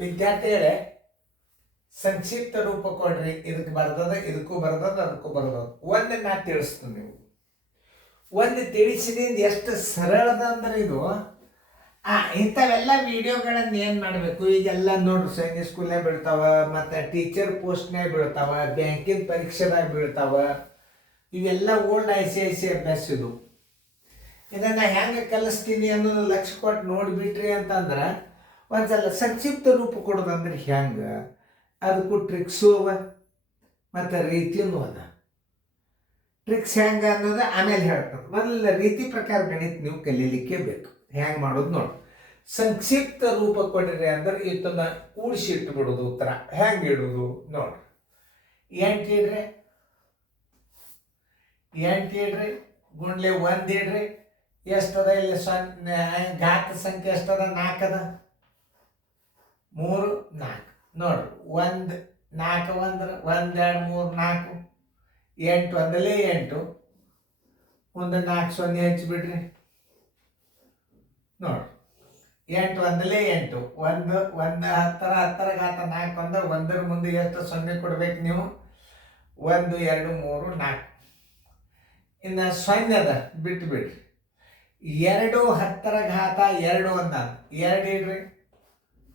ವಿದ್ಯಾರ್ಥಿಗಳೇ, ಸಂಕ್ಷಿಪ್ತ ರೂಪ ಕೊಡ್ರಿ. ಇದಕ್ಕೆ ಬರ್ತದ, ಇದಕ್ಕೂ ಬರ್ತದ, ಅದಕ್ಕೂ ಬರ್ತದ. ಒಂದು ನಾ ತಿಳಿಸ್ತೀನಿ. ನೀವು ಒಂದು ತಿಳಿಸಿದಿಂದ ಎಷ್ಟು ಸರಳದ ಅಂದ್ರೆ ಇದು ಇಂಥವೆಲ್ಲ ವಿಡಿಯೋಗಳನ್ನು ಏನು ಮಾಡಬೇಕು, ಈಗೆಲ್ಲ ನೋಡ್ರಿ ಸೈನಿಕ್ ಸ್ಕೂಲ್ನಾಗ ಬೀಳ್ತಾವ, ಮತ್ತು ಟೀಚರ್ ಪೋಸ್ಟ್ನಾಗ ಬೀಳ್ತಾವ, ಬ್ಯಾಂಕಿನ ಪರೀಕ್ಷೆದಾಗ ಬೀಳ್ತಾವ. ಇವೆಲ್ಲ ಓಲ್ಡ್ ICIC ಅಭ್ಯಾಸ. ಇದನ್ನು ಹೆಂಗೆ ಕಲಿಸ್ತೀನಿ ಅನ್ನೋದು ಲಕ್ಷ್ಯ ಕೊಟ್ಟು ನೋಡಿಬಿಟ್ರಿ ಅಂತಂದ್ರೆ ಒಂದ್ಸಲ ಸಂಕ್ಷಿಪ್ತ ರೂಪ ಕೊಡೋದಂದ್ರೆ ಹೆಂಗೆ, ಅದಕ್ಕೂ ಟ್ರಿಕ್ಸು ಅವ ಮತ್ತು ರೀತಿಯೂ ಅದ. ಟ್ರಿಕ್ಸ್ ಹೆಂಗೆ ಅನ್ನೋದು ಆಮೇಲೆ ಹೇಳ್ತಾರೆ. ಮೊದಲ ರೀತಿ ಪ್ರಕಾರ ಗಣಿತ ನೀವು ಕಲೀಲಿಕ್ಕೆ ಬೇಕು. ಹೆಂಗೆ ಮಾಡೋದು ನೋಡಿ. ಸಂಕ್ಷಿಪ್ತ ರೂಪ ಕೊಡಿರಿ ಅಂದ್ರೆ ಇದನ್ನ ಕೂಡಿಸಿ ಇಟ್ಬಿಡೋದು. ಉತ್ತರ ಹೆಂಗೆ ಇಡೋದು ನೋಡಿ. 8 ಇಡ್ರಿ, 8 ಇಡ್ರಿ, ಗುಂಡ್ಲೆ 1 ಇಡ್ರಿ. ಎಷ್ಟದ ಇಲ್ಲಿ? ಘಾತ ಸಂಖ್ಯೆ ಎಷ್ಟದ? 4 ಅದ. 3 4 ನೋಡ್ರಿ. 1 4 1 1 2 3 4 8 ಒಂದಲೇ 8. ಮುಂದೆ 4 0 ಹಚ್ಚಿಬಿಡ್ರಿ ನೋಡ್ರಿ. 8 ಒಂದಲೇ 8. 1 10 10 ಘಾತ 4 ಅಂದ್ರೆ 1ರ ಮುಂದೆ ಎಷ್ಟು 0 ಕೊಡ್ಬೇಕು ನೀವು? 1 2 3 4. ಇನ್ನು 0 ಅದ, ಬಿಟ್ಟು ಬಿಡ್ರಿ. 2 10 ಘಾತ 2 ಅಂದ 2 ಇಡ್ರಿ.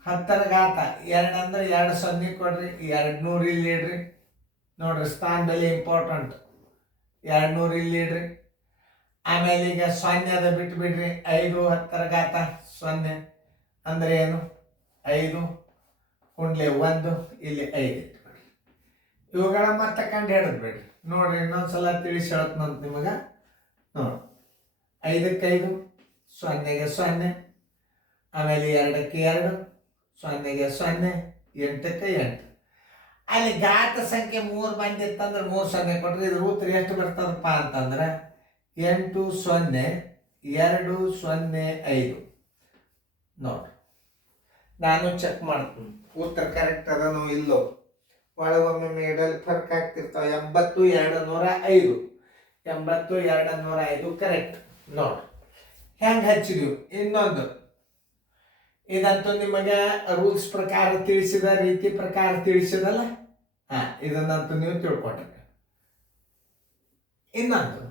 10 ಘಾತ 2 ಅಂದ್ರೆ 2 0 ಕೊಡ್ರಿ. 200 ಇಲ್ಲಿ ಇಡ್ರಿ ನೋಡ್ರಿ. ಸ್ಥಾನ ಬೆಲೆ ಇಂಪಾರ್ಟೆಂಟ್. 200 ಇಲ್ಲಿ ಇಡ್ರಿ. ಆಮೇಲೆ ಈಗ 0 ಅದ, ಬಿಟ್ಟು ಬಿಡ್ರಿ. 5 10 ಘಾತ 0 ಅಂದ್ರೆ ಏನು? 5 ಕುಂಡ್ಲೆ 1 ಇಲ್ಲಿ 5 ಇಟ್ಬಿಡ್ರಿ. ಇವುಗಳ ಮತ್ತೆ ಕಂಡು ಹಿಡಿದು ಬಿಡ್ರಿ ನೋಡ್ರಿ. ಇನ್ನೊಂದ್ಸಲ ತಿಳಿಸಿ ಹೇಳ್ತಂತ ನಿಮಗೆ ನೋಡಿ. 5ಕ್ಕೆ 5 0ಗೆ 0, ಆಮೇಲೆ 2ಕ್ಕೆ 2 0ಗೆ 0, 8ಕ್ಕೆ 8. ಅಲ್ಲಿ ಘಾತ ಸಂಖ್ಯೆ 3 ಬಂದಿತ್ತಂದ್ರೆ 3 0 ಕೊಟ್ರಿ. ಇದ್ರ ಉತ್ತರ ಎಷ್ಟು ಬರ್ತದಪ್ಪ ಅಂತಂದ್ರೆ 8 0 2 0 5 ನೋಡ್ರಿ. ನಾನು ಚೆಕ್ ಮಾಡ್ತೀನಿ ಉತ್ತರ ಕರೆಕ್ಟ್ ಅದನೋ ಇಲ್ಲೋ. ಒಳಗೊಮ್ಮೆ ಮೇಡಲ್ ಫರ್ಕ್ ಆಗ್ತಿರ್ತಾವೆ. 80 205 80 205 ಕರೆಕ್ಟ್ ನೋಡ್ರಿ. ಹೆಂಗೆ ಹಚ್ಚಿದೀವಿ. ಇನ್ನೊಂದು ಇದಂತೂ ನಿಮಗೆ ರೂಲ್ಸ್ ಪ್ರಕಾರ ತಿಳಿಸಿದ, ರೀತಿ ಪ್ರಕಾರ ತಿಳಿಸಿದಲ್ಲ. ಇದನ್ನಂತೂ ನೀವು ತಿಳ್ಕೊಂಡ್ರಿ. ಇನ್ನೊಂದು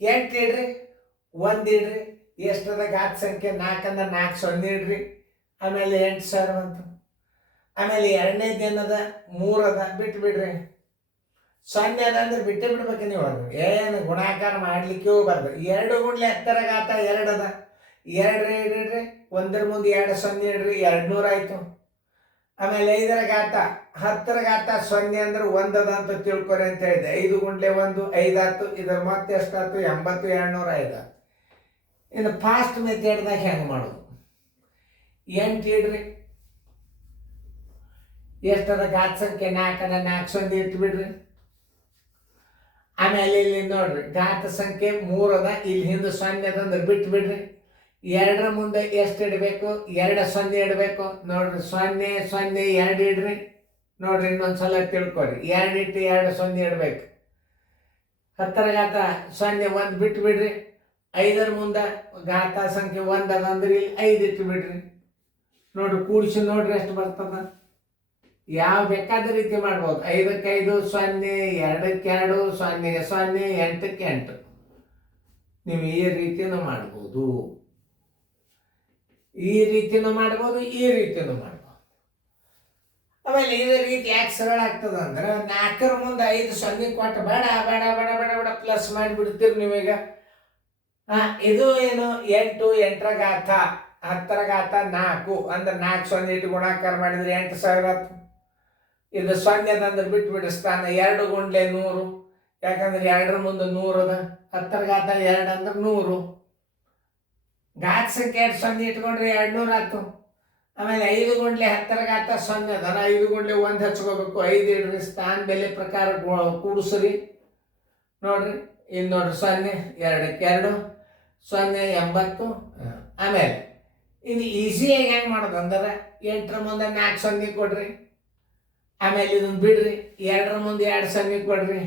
8 ಇಡ್ರಿ, 1 ಇಡ್ರಿ. ಎಷ್ಟದ? ಘಾತ ಸಂಖ್ಯೆ 4 ಅಂದ್ರೆ 4 0 ಇಡ್ರಿ. ಆಮೇಲೆ 8 0 ಬಂತು. ಆಮೇಲೆ 2ನೇದು ಏನದ? 3 ಅದ, ಬಿಟ್ಟು ಬಿಡ್ರಿ. 0 ಅದ ಅಂದ್ರೆ ಬಿಟ್ಟೇ ಬಿಡ್ಬೇಕು ನೀವು. ಅದು ಏನು ಗುಣಾಕಾರ ಮಾಡ್ಲಿಕ್ಕೆ ಹೋಗ್ಬಾರ್ದು. 2 ಗುಂಡ್ಲೆ 10 ಘಾತ 2 ಅದ. 2 ಇಡ್ರಿ. 1ರ ಮುಂದೆ 2 0 ಇಡ್ರಿ. 200 ಆಯ್ತು. ಆಮೇಲೆ 5ರ ಘಾತ 10ರ ಘಾತ 0 ಅಂದ್ರೆ 1 ಅದ ಅಂತ ತಿಳ್ಕೊರಿ ಅಂತ ಹೇಳಿದೆ. 5 ಗುಂಡ್ಲೆ 1 5 ಆಯ್ತು. ಇದರ ಮತ್ತೆ ಎಷ್ಟಾಯ್ತು? 80 205 ಆಯ್ತು. ಇನ್ನು ಫಾಸ್ಟ್ ಮೆಥಡ್ದಾಗ ಹೆಂಗೆ ಮಾಡೋದು? 8 ಇಡ್ರಿ. ಎಷ್ಟದ? ಘಾತ ಸಂಖ್ಯೆ 4 ಅದ. 4 0 ಇಟ್ಬಿಡ್ರಿ. ಆಮೇಲೆ ಇಲ್ಲಿ ನೋಡ್ರಿ, ಘಾತ ಸಂಖ್ಯೆ 3 ಅದ. ಇಲ್ಲಿ ಹಿಂದೆ 0 ಅದ ಅಂದ್ರೆ ಬಿಟ್ಟು ಬಿಡ್ರಿ. 2ರ ಮುಂದೆ ಎಷ್ಟು ಇಡಬೇಕು? 2 0 ಇಡಬೇಕು ನೋಡ್ರಿ. 0 0 2 ಇಡ್ರಿ ನೋಡ್ರಿ. ಇನ್ನೊಂದ್ಸಲ ತಿಳ್ಕೊರಿ. 2 ಇಟ್ಟು 2 0 ಇಡ್ಬೇಕು. 10ರ ಘಾತ 0 1 ಬಿಟ್ಟು ಬಿಡ್ರಿ. 5ರ ಮುಂದೆ ಘಾತ ಸಂಖ್ಯೆ 1 ಅದ ಅಂದ್ರೆ ಇಲ್ಲಿ 5 ಇಟ್ಟು ಬಿಡ್ರಿ ನೋಡ್ರಿ. ಕೂಡಿಸಿ ನೋಡ್ರಿ ಎಷ್ಟು ಬರ್ತದ. ಯಾವ ಬೇಕಾದ ರೀತಿ ಮಾಡ್ಬೋದು. 5ಕ್ಕೆ 5 0, 2ಕ್ಕೆ 2 0ಗೆ 0, 8ಕ್ಕೆ 8 ನೀವು ಈ ರೀತಿನೂ ಮಾಡ್ಬೋದು. ಈ ರೀತಿನೂ ಮಾಡ್ಬೋದು, ಈ ರೀತಿನೂ ಮಾಡ್ಬೋದು. ಆಮೇಲೆ ಇದೇ ರೀತಿ ಯಾಕೆ ಸರಳ ಆಗ್ತದ ಅಂದ್ರೆ 4ರ ಮುಂದೆ 5 0 ಕೊಟ್ಟು ಬೇಡ ಬೇಡ ಬೇಡ ಬೇಡ ಬೇಡ ಪ್ಲಸ್ ಮಾಡಿಬಿಡ್ತೀರಿ ನೀವೀಗ. ಇದು ಏನು? 8 8ರ ಘಾತ 10ರ ಘಾತ 4 ಅಂದ್ರೆ 4 0 ಇಟ್ಟು ಗುಣಾಕಾರ ಮಾಡಿದ್ರೆ 8 000 ಆಯ್ತು. ಇದು 0 ಅದಂದ್ರೆ ಬಿಟ್ಟು ಬಿಡ್ರಿ. ಸ್ಥಾನ 2 ಗುಂಡ್ಲೆ 100 ಯಾಕಂದ್ರೆ 2ರ ಮುಂದೆ 100 ಅದ. 10ರ ಘಾತ 2 ಅಂದ್ರೆ 100. ಘಾತ ಸಂಖ್ಯೆ 2 0 ಇಟ್ಕೊಂಡ್ರೆ 200 ಆಯ್ತು. ಆಮೇಲೆ 5 ಗುಂಡ್ಲೆ 10ರ ಘಾತ 0 ಅದ. 5 ಗುಂಡ್ಲೆ 1 ಹಚ್ಕೋಬೇಕು. 5 ಇಡ್ರಿ. ಸ್ಥಾನ ಬೆಲೆ ಪ್ರಕಾರ ಕೂಡಿಸ್ರಿ ನೋಡ್ರಿ. ಇನ್ನು ನೋಡ್ರಿ 0 2ಕ್ಕೆ 2 0 80. ಆಮೇಲೆ ಇನ್ನು ಈಸಿಯಾಗಿ ಹೆಂಗೆ ಮಾಡೋದು ಅಂದ್ರೆ 8ರ ಮುಂದೆ 4 0 ಕೊಡ್ರಿ. ಆಮೇಲೆ ಇದನ್ನ ಬಿಡ್ರಿ. 2ರ ಮುಂದೆ 2 0 ಕೊಡ್ರಿ.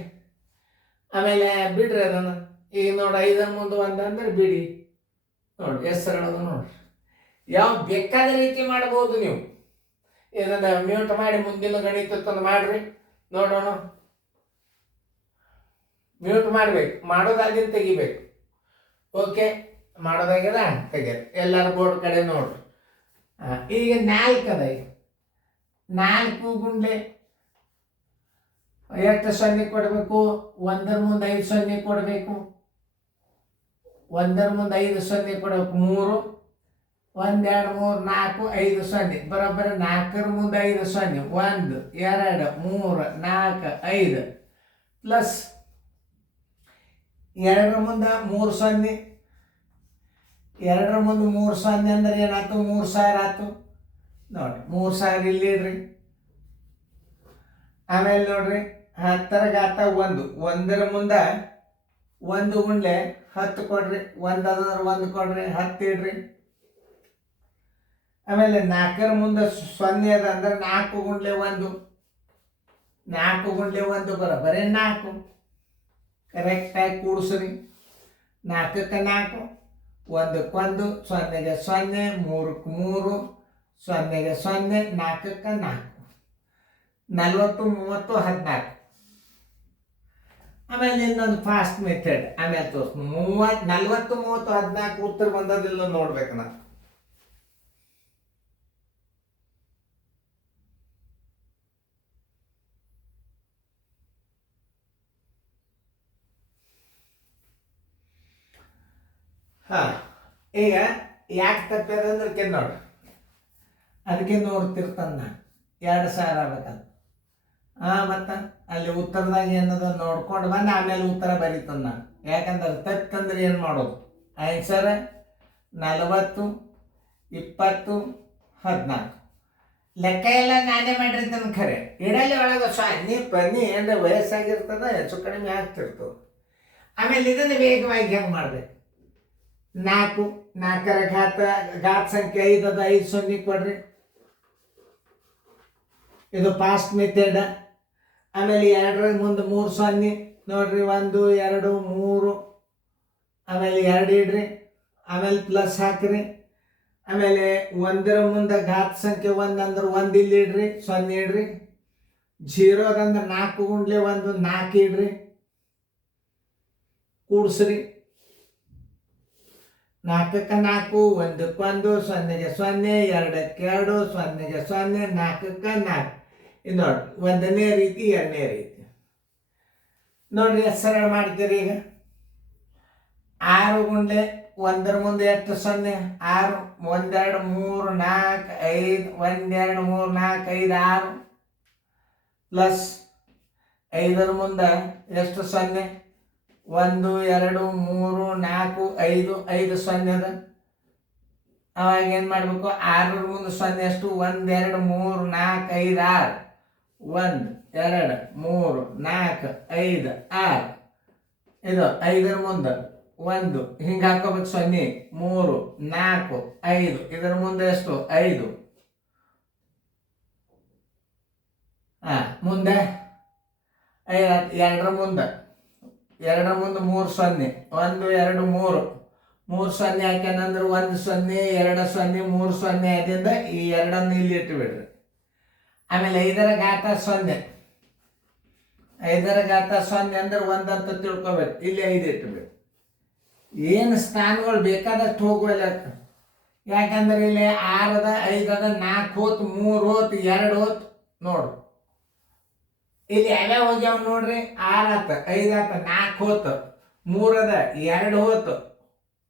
ಆಮೇಲೆ ಬಿಡ್ರಿ ಅದನ್ನು. ಈಗ ನೋಡಿ 5ರ ಮುಂದೆ 1 ಅಂದ್ರೆ ಬಿಡಿ ನೋಡಿ. ಎಷ್ಟು ಸರಳ ನೋಡ್ರಿ. ಯಾವ ಬೇಕಾದ ರೀತಿ ಮಾಡ್ಬೋದು ನೀವು. ಇದನ್ನು ಮ್ಯೂಟ್ ಮಾಡಿ ಮುಂದಿನ ಗಣಿತ ತಂದು ಮಾಡ್ರಿ ನೋಡೋಣ. ಮ್ಯೂಟ್ ಮಾಡ್ಬೇಕು, ಮಾಡೋದಾಗಿದ್ದು ತೆಗಿಬೇಕು. ಓಕೆ, ಮಾಡೋದಾಗ್ಯದ ತೆಗಿಯೋದು. ಎಲ್ಲರ ಬೋರ್ಡ್ ಕಡೆ ನೋಡ್ರಿ. ಈಗ 4 ಅದ. ಈಗ 4 ಗುಂಡ್ಲೆ ಎಷ್ಟು ಸೊನ್ನೆ ಕೊಡಬೇಕು? 1 ಮುಂದೆ 5 ಸೊನ್ನೆ ಕೊಡಬೇಕು. 1 ಮುಂದೆ 5 ಸೊನ್ನೆ ಕೊಡಬೇಕು. 3 1 2 3 4 5 ಸೊನ್ನೆ ಬರೋಬ್ಬರಿ. 4 ಮುಂದೆ 5 ಸೊನ್ನೆ 1 2 3 4 5 ಪ್ಲಸ್ 2 ಮುಂದೆ 3 ಸೊನ್ನೆ. 2 ಮುಂದೆ 3 ಸೊನ್ನೆ ಅಂದ್ರೆ ಏನಾಯ್ತು? 3000 ಆಯ್ತು. ನೋಡ್ರಿ 3000 ಇಲ್ಲಿ ಇಡ್ರಿ. ಆಮೇಲೆ ನೋಡ್ರಿ 10 ಘಾತ 1. 1 ಮುಂದೆ 1 ಗುಂಡ್ಲೆ 10 ಕೊಡ್ರಿ. 1 ಅದಂದ್ರೆ 1 ಕೊಡ್ರಿ, 10 ಇಡ್ರಿ. ಆಮೇಲೆ 4 ಮುಂದೆ 0 ಅದ ಅಂದ್ರೆ 4 ಗುಂಡ್ಲೆ 1. 4 ಗುಂಡ್ಲೆ 1 ಬರೋಬ್ಬರಿ 4. ಕರೆಕ್ಟಾಗಿ ಕೂಡಿಸ್ರಿ. 4ಕ್ಕೆ 4, 1ಕ್ಕೆ 1, 0ಗೆ 0, 3ಕ್ಕೆ 3, 0ಗೆ 0, 4ಕ್ಕೆ 4. 40 30 14. ಆಮೇಲೆ ಇನ್ನೊಂದು ಫಾಸ್ಟ್ ಮೆಥಡ್ ಆಮೇಲೆ ತೋರಿಸ್ತೀನಿ. 40 30 14 ಉತ್ತರ ಬಂದದಿಲ್ಲ ನೋಡ್ಬೇಕು ನಾ. ಈಗ ಯಾಕೆ ತಪ್ಪ್ಯದಂದ್ರೆ ನೋಡ್ರಿ, ಅದಕ್ಕೆ ನೋಡ್ತಿರ್ತಾನ ನಾನು 2000 ಆಗ್ಬೇಕಂತ. ಮತ್ತು ಅಲ್ಲಿ ಉತ್ತರದಾಗ ಏನದ ನೋಡ್ಕೊಂಡು ಬಂದು ಆಮೇಲೆ ಉತ್ತರ ಬರೀತಾನ ನಾನು. ಯಾಕಂದ್ರೆ ತಪ್ಪಂದ್ರೆ ಏನು ಮಾಡೋದು? ಆನ್ಸರ್ 40 20 14 ಲೆಕ್ಕ ಎಲ್ಲ ನಾನೇ ಮಾಡಿರ್ತಾನೆ. ಖರೆ ಇಡಲಿ ಒಳಗೆ ಸೊನ್ನೆ ಪನ್ನಿ ಅಂದರೆ ವಯಸ್ಸಾಗಿರ್ತದೆ, ಹೆಚ್ಚು ಕಡಿಮೆ ಆಗ್ತಿರ್ತದೆ. ಆಮೇಲೆ ಇದನ್ನು ವೇಗವಾಗಿ ಹೆಂಗೆ ಮಾಡ್ಬೇಕು? 4 4ರ ಘಾತ ಸಂಖ್ಯೆ 5 ಅದ. 5 ಸೊನ್ನೆ ಕೊಡ್ರಿ. ಇದು ಫಾಸ್ಟ್ ಮೆಥಡ್. ಆಮೇಲೆ 2ರ ಮುಂದೆ 3 ಸೊನ್ನೆ ನೋಡ್ರಿ. 1 2 3 ಆಮೇಲೆ 2 ಇಡ್ರಿ. ಆಮೇಲೆ ಪ್ಲಸ್ ಹಾಕ್ರಿ. ಆಮೇಲೆ 1ರ ಮುಂದೆ ಘಾತ ಸಂಖ್ಯೆ 1 ಅಂದ್ರೆ 1 ಇಲ್ಲಿ ಇಡ್ರಿ. 0 ಇಡ್ರಿ. 0 ಅದಂದ್ರೆ 4 ಗುಂಡ್ಲೆ 1 4 ಇಡ್ರಿ. ಕೂಡ್ಸ್ರಿ. 4ಕ್ಕೆ 4, 1ಕ್ಕೆ 1, 0ಗೆ 0, 2ಕ್ಕೆ 2, 0ಗೆ 0, 4ಕ್ಕೆ 4. ಇದು ನೋಡ್ರಿ, 1ನೇ ರೀತಿ 2ನೇ ರೀತಿ. ನೋಡ್ರಿ ಎಷ್ಟು ಸರಳ ಮಾಡ್ತೀರಿ. ಈಗ 6 ಗುಂಡ್ಲೆ 1ರ ಮುಂದೆ ಎಷ್ಟು 0? 6 1 2 3 4 5 1 2 3 4 5 6 ಪ್ಲಸ್ 5ರ ಮುಂದೆ ಎಷ್ಟು 0? 1 2 3 4 5 5 0 ಅದ. ಅವಾಗ ಏನು ಮಾಡಬೇಕು? 6ರ ಮುಂದೆ 0 ಎಷ್ಟು? 1 2 3 4 5 6 1 2 3 4 5 6. ಇದು 5ರ ಮುಂದೆ 1 ಹಿಂಗೆ ಹಾಕೋಬೇಕು. 0 3 4 5 ಇದರ ಮುಂದೆ ಎಷ್ಟು? 5. ಮುಂದೆ 2ರ ಮುಂದೆ 3 0 1 2 3 3 0 ಹಾಕ್ಯಾನಂದ್ರೆ 1 0 2 0 3 0 ಆದ್ರಿಂದ ಈ 2ಅನ್ನು ಇಲ್ಲಿ ಇಟ್ಟು ಬಿಡ್ರಿ. ಆಮೇಲೆ 5ರ ಘಾತ 0. 5ರ ಘಾತ 0 ಅಂದ್ರೆ 1 ಅಂತ ತಿಳ್ಕೊಬೇಕು. ಇಲ್ಲಿ 5 ಇಟ್ಟುಬೇಕು. ಏನು ಸ್ಥಾನಗಳು ಬೇಕಾದಷ್ಟು ಹೋಗುವಲ್ಲ. ಯಾಕಂದ್ರೆ ಇಲ್ಲಿ 6 ಅದ 5 ಅದ 4 ಹೋತು 3 ಹೋತು 2 ಹೋತು. ನೋಡು ಇಲ್ಲಿ ಯಾವ್ಯಾವ ಹೋಗ್ಯಾವ ನೋಡ್ರಿ. 6 ಆತ 5 ಆತ 4 ಹೋತು 3 ಅದ 2 ಹೋತು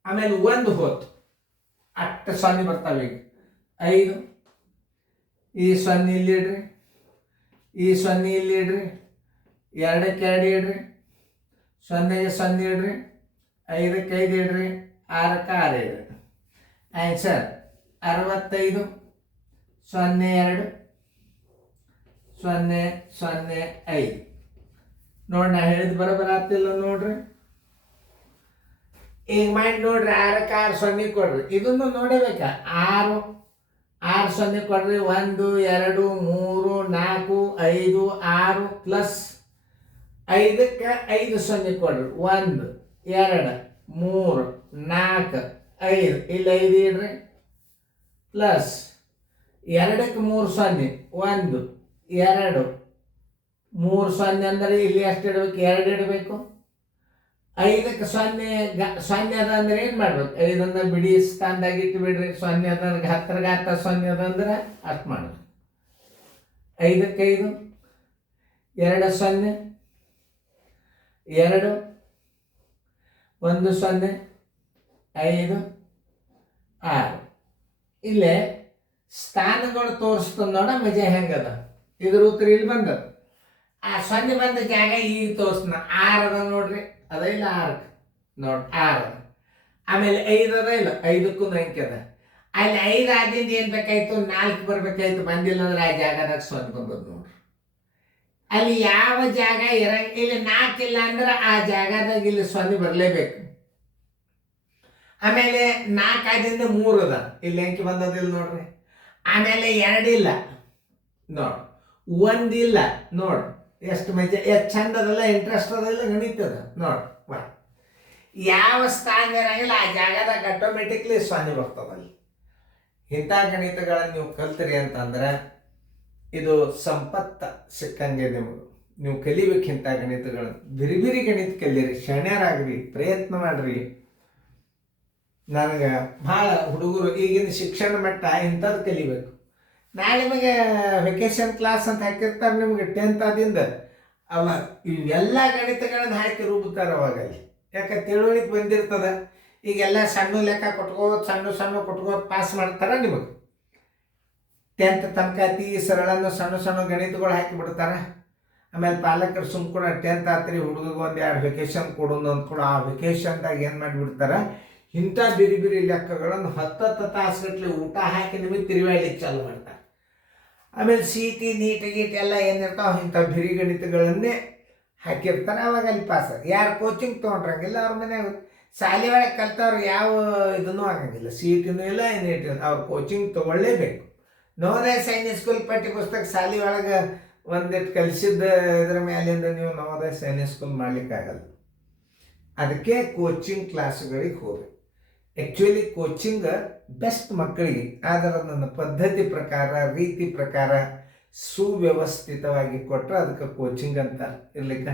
ಆಮೇಲೆ 1 ಹೋತು. ಅಷ್ಟು 0 ಬರ್ತಾವೆ. ಈಗ 5 ಈ 0 ಇಲ್ಲಿ ಇಡ್ರಿ. ಈ 0 ಇಲ್ಲಿ ಇಡ್ರಿ. 2ಕ್ಕೆ 2 ಇಡ್ರಿ. 0ಗೆ 0 ಇಡ್ರಿ. 5ಕ್ಕೆ 5 ಇಡ್ರಿ. 6ಕ್ಕೆ 6 ಇಡ್ರಿ. ಆನ್ಸರ್ 65 02 0 0 5. ನೋಡಿ ನಾ ಹೇಳಿದ್ ಬರೋಬ್ಬರ ಆಗ್ತಿಲ್ಲ ನೋಡ್ರಿ. ಈಗ ಮಾಡಿ ನೋಡ್ರಿ. 6ಕ್ಕೆ 6 0 ಕೊಡ್ರಿ. ಇದನ್ನು ನೋಡಬೇಕಾ? 6 0 ಕೊಡ್ರಿ. 1 2 3 4 5 6 ಪ್ಲಸ್ 5ಕ್ಕೆ 5 0 ಕೊಡ್ರಿ. 1 2 3 4 5 ಇಲ್ಲಿ 5 ಇಡ್ರಿ. ಪ್ಲಸ್ 2ಕ್ಕೆ 3 ಸೊನ್ನೆ, 1 2 3 ಸೊನ್ನೆ ಅಂದರೆ ಇಲ್ಲಿ ಎಷ್ಟು ಇಡಬೇಕು? 2 ಇಡಬೇಕು. 5ಕ್ಕೆ ಸೊನ್ನೆ ಅದ ಅಂದ್ರೆ ಏನು ಮಾಡ್ಬೇಕು? 5 ಬಿಡಿ ಸ್ಥಾನದಾಗ ಇಟ್ಟು ಬಿಡ್ರಿ. ಸೊನ್ನೆ ಅದ 10 ಸೊನ್ನೆ ಅದ ಅಂದ್ರೆ ಅಷ್ಟು ಮಾಡ್ಬೇಕು. 5ಕ್ಕೆ 5 2 ಸೊನ್ನೆ 2 1 ಸೊನ್ನೆ 5 6. ಇಲ್ಲೇ ಸ್ಥಾನಗಳು ತೋರಿಸ್ತದ ನೋಡ ಮಜಾ ಹೆಂಗದ. ಇದ್ರ ಉತ್ತರ ಇಲ್ಲಿ ಬಂದದ. ಆ ಸೊನ್ನೆ ಬಂದ ಜಾಗ ಈಗ ತೋರಿಸ್ತಾನ. 6 ಅದ ನೋಡ್ರಿ, ಅದ ಇಲ್ಲ 6 ನೋಡಿ 6 ಅದ. ಆಮೇಲೆ 5 ಅದ ಇಲ್ಲ, 5ಕ್ಕೂ ಅಂಕೆ ಅದ. ಅಲ್ಲಿ 5 ಆದಿಂದ ಏನು ಬೇಕಾಯ್ತು? 4 ಬರ್ಬೇಕಾಯ್ತು. ಬಂದಿಲ್ಲ ಅಂದ್ರೆ ಆ ಜಾಗದಾಗ ಸೊನ್ನೆ ಬಂದದ್ದು ನೋಡ್ರಿ. ಅಲ್ಲಿ ಯಾವ ಜಾಗ ಇಲ್ಲಿ 4 ಇಲ್ಲ ಅಂದ್ರೆ ಆ ಜಾಗದಾಗ ಇಲ್ಲಿ ಸೊನ್ನೆ ಬರಲೇಬೇಕು. ಆಮೇಲೆ 4 ಆದಿಂದ 3 ಅದ, ಇಲ್ಲಿ ಅಂಕಿ ಬಂದದಿಲ್ಲ ನೋಡ್ರಿ. ಆಮೇಲೆ 2 ಇಲ್ಲ ನೋಡ್, 1 ಇಲ್ಲ ನೋಡ್. ಎಷ್ಟು ಮಜಾ, ಎಷ್ಟು ಚಂದ ಅದಲ್ಲ, ಇಂಟ್ರೆಸ್ಟ್ ಅದಲ್ಲ, ಗಣಿತದ ನೋಡ್. ಯಾವ ಸ್ಥಾನ ಇರಂಗಿಲ್ಲ ಆ ಜಾಗದಾಗ ಆಟೋಮೆಟಿಕ್ಲಿ ಸೊನ್ನೆ ಬರ್ತದಲ್ಲಿ. ಇಂಥ ಗಣಿತಗಳನ್ನು ನೀವು ಕಲ್ತಿರಿ ಅಂತಂದ್ರೆ ಇದು ಸಂಪತ್ತ ಸಿಕ್ಕಂಗೆ ನಿಮಗೆ. ನೀವು ಕಲಿಬೇಕಿಂತ ಗಣಿತಗಳನ್ನು. ಬಿರಿ ಗಣಿತ ಕಲೀರಿ, ಶಣ್ಯರಾಗ್ರಿ, ಪ್ರಯತ್ನ ಮಾಡ್ರಿ. ನನಗೆ ಭಾಳ ಹುಡುಗರು ಈಗಿನ ಶಿಕ್ಷಣ ಮಟ್ಟ ಇಂಥದ್ದು ಕಲಿಬೇಕು. ನಾಳೆ ನಿಮಗೆ ವೆಕೇಶನ್ ಕ್ಲಾಸ್ ಅಂತ ಹಾಕಿರ್ತಾರೆ ನಿಮಗೆ 10th ಆದಿಂದ. ಅವ ಇವೆಲ್ಲ ಗಣಿತಗಳನ್ನು ಹಾಕಿ ರೂಬುತ್ತಾರೆ ಅವಾಗಲ್ಲಿ. ಯಾಕೆ ತಿಳುವಳಿಕೆ ಬಂದಿರ್ತದೆ. ಈಗೆಲ್ಲ ಸಣ್ಣ ಲೆಕ್ಕ ಸಣ್ಣ ಕೊಟ್ಕೋತ ಪಾಸ್ ಮಾಡ್ತಾರೆ ನಿಮಗೆ. 10th ತನಕ ಅತಿ ಸರಳನ್ನು ಸಣ್ಣ ಗಣಿತಗಳು ಹಾಕಿ ಬಿಡ್ತಾರೆ. ಆಮೇಲೆ ಪಾಲಕರು ಕೂಡ 10th ಆತ್ರಿ ಹುಡುಗಿಗೆ 1-2 ವೆಕೇಶನ್ ಕೊಡೋದು ಅಂದ್ಕೊಡು. ಆ ವೆಕೇಶನ್ದಾಗ ಏನು ಮಾಡಿಬಿಡ್ತಾರೆ? ಇಂಥ ಬಿರಿ ಲೆಕ್ಕಗಳನ್ನು 10 ತಾಸುಗಟ್ಟಲೆ ಊಟ ಹಾಕಿ ನಿಮಗೆ ತಿರುವಾಡ್ಲಿಕ್ಕೆ ಚಾಲು ಮಾಡ್ತಾರೆ. ಆಮೇಲೆ CT ನೀಟ್ ಎಲ್ಲ ಏನಿರ್ತಾವೆ ಇಂಥ ಬಿರಿ ಗಣಿತಗಳನ್ನೇ ಹಾಕಿರ್ತಾರೆ. ಅವಾಗ ಅಲ್ಲಿ ಪಾಸ್. ಯಾರು ಕೋಚಿಂಗ್ ತೊಗೊಂಡ್ರಂಗಿಲ್ಲ ಅವ್ರ ಮನ್ಯಾಗ. ಶಾಲೆ ಒಳಗೆ ಕಲ್ತವ್ರು ಯಾವ ಇದನ್ನೂ ಆಗಂಗಿಲ್ಲ. CTನೂ ಇಲ್ಲ, NET. ಅವ್ರು ಕೋಚಿಂಗ್ ತೊಗೊಳ್ಳೇಬೇಕು. ನವೋದಯ ಸೈನಿಕ್ ಸ್ಕೂಲ್ ಪಠ್ಯ ಪುಸ್ತಕ ಶಾಲೆ ಒಳಗೆ ಒಂದಿಟ್ಟು ಕಲಿಸಿದ್ದ ಇದ್ರ ಮೇಲಿಂದ ನೀವು ನವೋದಯ ಸೈನಿಕ್ ಸ್ಕೂಲ್ ಮಾಡ್ಲಿಕ್ಕಾಗಲ್ಲ. ಅದಕ್ಕೆ ಕೋಚಿಂಗ್ ಕ್ಲಾಸ್ಗಳಿಗೆ ಹೋಗ್ಬೇಕು. ಆ್ಯಕ್ಚುಲಿ ಕೋಚಿಂಗ್ ಬೆಸ್ಟ್ ಮಕ್ಕಳಿಗೆ. ಆದರೆ ನನ್ನ ಪದ್ಧತಿ ಪ್ರಕಾರ, ರೀತಿ ಪ್ರಕಾರ ಸುವ್ಯವಸ್ಥಿತವಾಗಿ ಕೊಟ್ಟರೆ ಅದಕ್ಕೆ ಕೋಚಿಂಗ್ ಅಂತ ಇರ್ಲಿಕ್ಕೆ